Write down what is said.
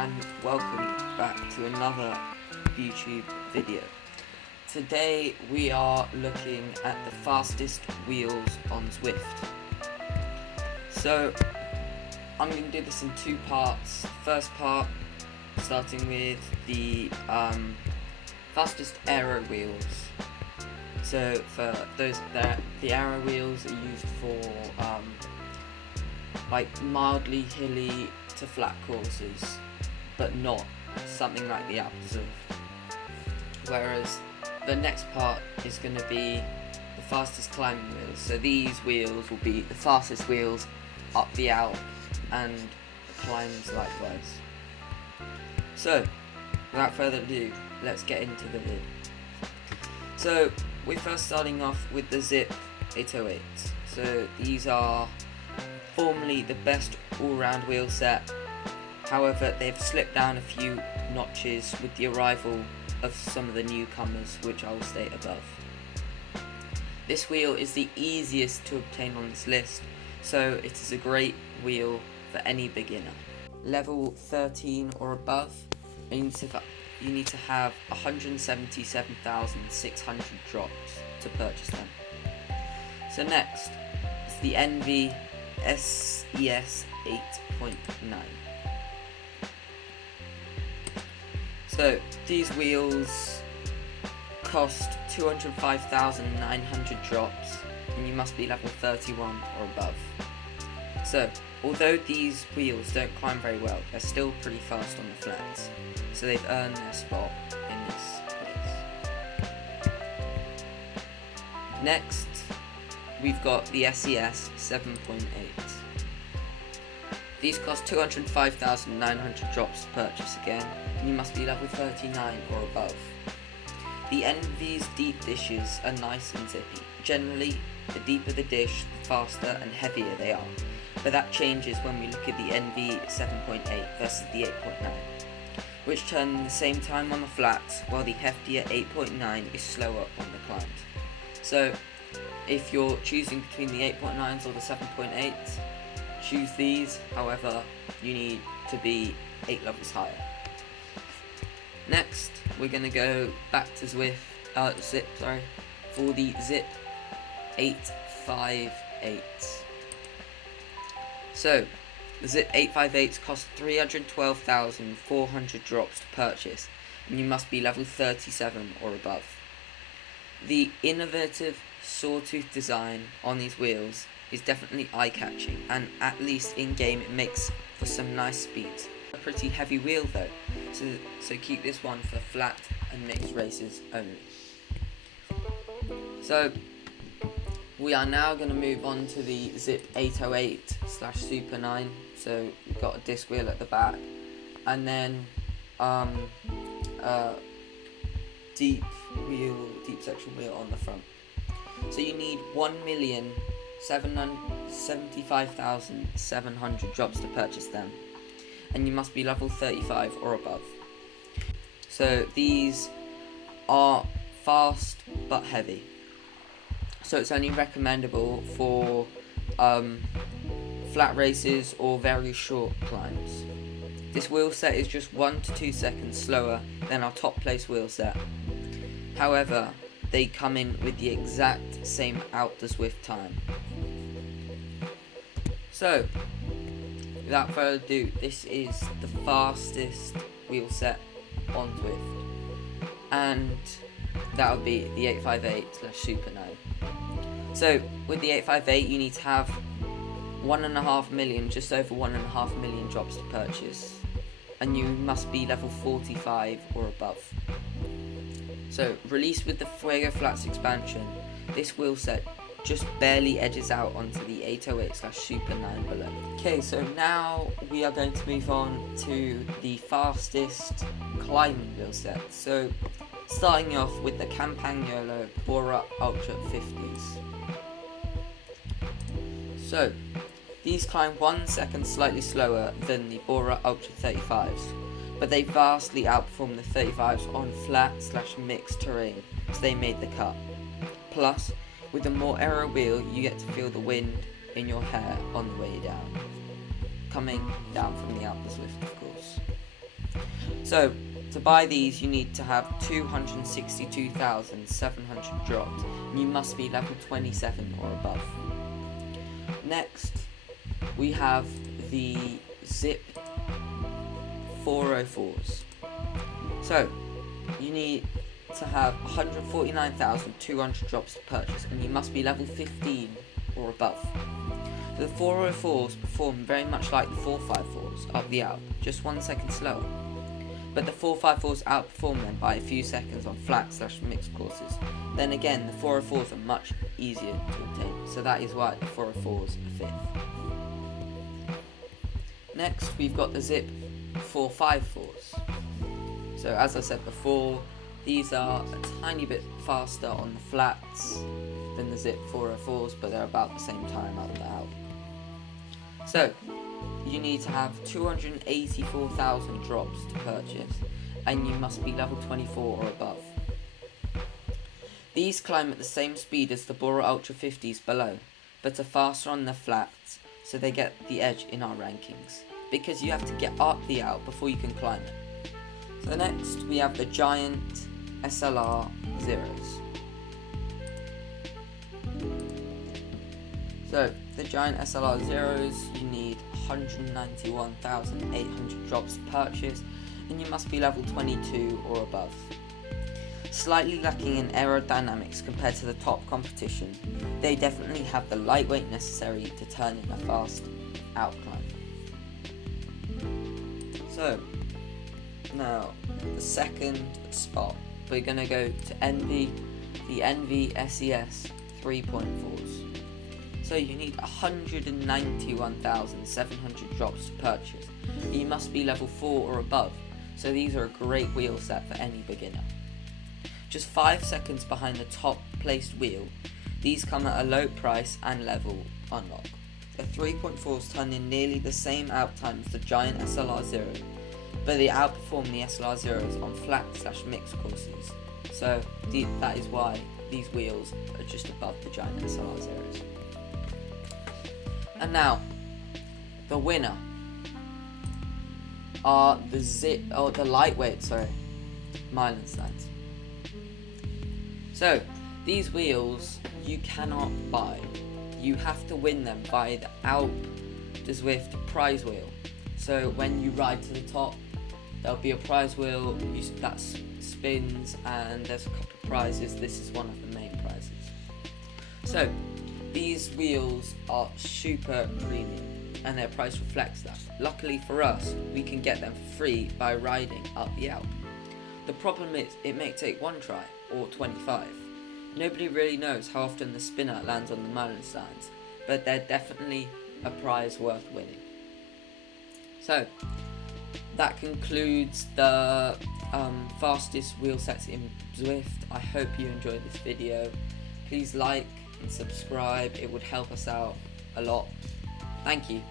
and welcome back to another YouTube video. Today we are looking at the fastest wheels on Zwift. So I'm going to do this in two parts. First part starting with the fastest Aero wheels. So for those the Aero wheels are used for like mildly hilly to flat courses, but not something like the Alps Zwift. Whereas the next part is going to be the fastest climbing wheels. So these wheels will be the fastest wheels up the Alp and the climbs likewise. So without further ado, let's get into the vid. So we're first starting off with the Zip 808s. So these are formerly the best all-round wheel set. However, they've slipped down a few notches with the arrival of some of the newcomers, which I will state above. This wheel is the easiest to obtain on this list, so it is a great wheel for any beginner. Level 13 or above, you need to have 177,600 drops to purchase them. So next is the NV SES 8.9. So these wheels cost 205,900 drops, and you must be level 31 or above. So although these wheels don't climb very well, they're still pretty fast on the flats, so they've earned their spot in this place. Next, we've got the SES 7.8. These cost 205,900 drops to purchase again, and you must be level 39 or above. The NV's deep dishes are nice and zippy. Generally, the deeper the dish, the faster and heavier they are, but that changes when we look at the NV 7.8 versus the 8.9, which turn in the same time on the flats, while the heftier 8.9 is slower on the climbs. So, if you're choosing between the 8.9s or the 7.8s, choose these. However, you need to be 8 levels higher. Next, we're going to go back to Zip for the Zip 858. So, the Zip 858s cost 312,400 drops to purchase, and you must be level 37 or above. The innovative sawtooth design on these wheels is definitely eye-catching, and at least in-game it makes for some nice speeds. A pretty heavy wheel though, so keep this one for flat and mixed races only. So we are now going to move on to the Zip 808/Super 9. So we've got a disc wheel at the back, and then deep section wheel on the front. So you need 1,775,700 drops to purchase them, and you must be level 35 or above. So these are fast but heavy, so it's only recommendable for flat races or very short climbs. This wheel set is just 1 to 2 seconds slower than our top place wheel set. However, they come in with the exact same out the Zwift time. So, without further ado, this is the fastest wheel set on Zwift, and that would be the 858/Super 9. So, with the 858, you need to have 1.5 million, just over 1.5 million drops to purchase, and you must be level 45 or above. So, released with the Fuego Flats expansion, this wheel set just barely edges out onto the 808/Super 9 below. Okay, so now we are going to move on to the fastest climbing wheel set. So, starting off with the Campagnolo Bora Ultra 50s. So, these climb 1 second slightly slower than the Bora Ultra 35s, but they vastly outperform the 35s on flat/mixed terrain, so they made the cut. Plus, with the more Aero wheel, you get to feel the wind in your hair on the way down, coming down from the Alps Zwift, of course. So to buy these you need to have 262,700 drops, and you must be level 27 or above. Next we have the Zip 404s. So you need to have 149,200 drops to purchase, and you must be level 15 or above. The 404s perform very much like the 454s up the Alp, just 1 second slower. But the 454s outperform them by a few seconds on flat/mixed courses. Then again, the 404s are much easier to obtain, so that is why the 404s are 5th. Next, we've got the Zip 454s. So as I said before, these are a tiny bit faster on the flats than the Zip 404s, but they're about the same time up the Alp. So you need to have 284,000 drops to purchase, and you must be level 24 or above. These climb at the same speed as the Bora Ultra 50s below, but are faster on the flats, so they get the edge in our rankings, because you have to get up the Alp before you can climb it. So next we have the Giant SLR Zeros. So the Giant SLR Zeros, you need 191,800 drops to purchase, and you must be level 22 or above. Slightly lacking in aerodynamics compared to the top competition, they definitely have the lightweight necessary to turn in a fast Alp climb. So now the second spot, we're going to go to the Envy SES 3.4s. So you need 191,700 drops to purchase. You must be level 4 or above, so these are a great wheel set for any beginner. Just 5 seconds behind the top placed wheel, these come at a low price and level unlock. The 3.4s turn in nearly the same out time as the Giant SLR Zero, but they outperform the SLR Zeros on flat/mixed courses, so that is why these wheels are just above the Giant SLR Zeros. And now, the winner are the lightweight, Meilensteins. So, these wheels you cannot buy. You have to win them by the Alp de Zwift prize wheel. So when you ride to the top, there'll be a prize wheel that spins, and there's a couple of prizes. This is one of the main prizes. So these wheels are super premium, and their price reflects that. Luckily for us, we can get them for free by riding up the Alp. The problem is, it may take 1 try or 25. Nobody really knows how often the spinner lands on the Meilensteins, but they're definitely a prize worth winning. So that concludes the fastest wheel sets in Zwift. I hope you enjoyed this video. Please like and subscribe, it would help us out a lot. Thank you.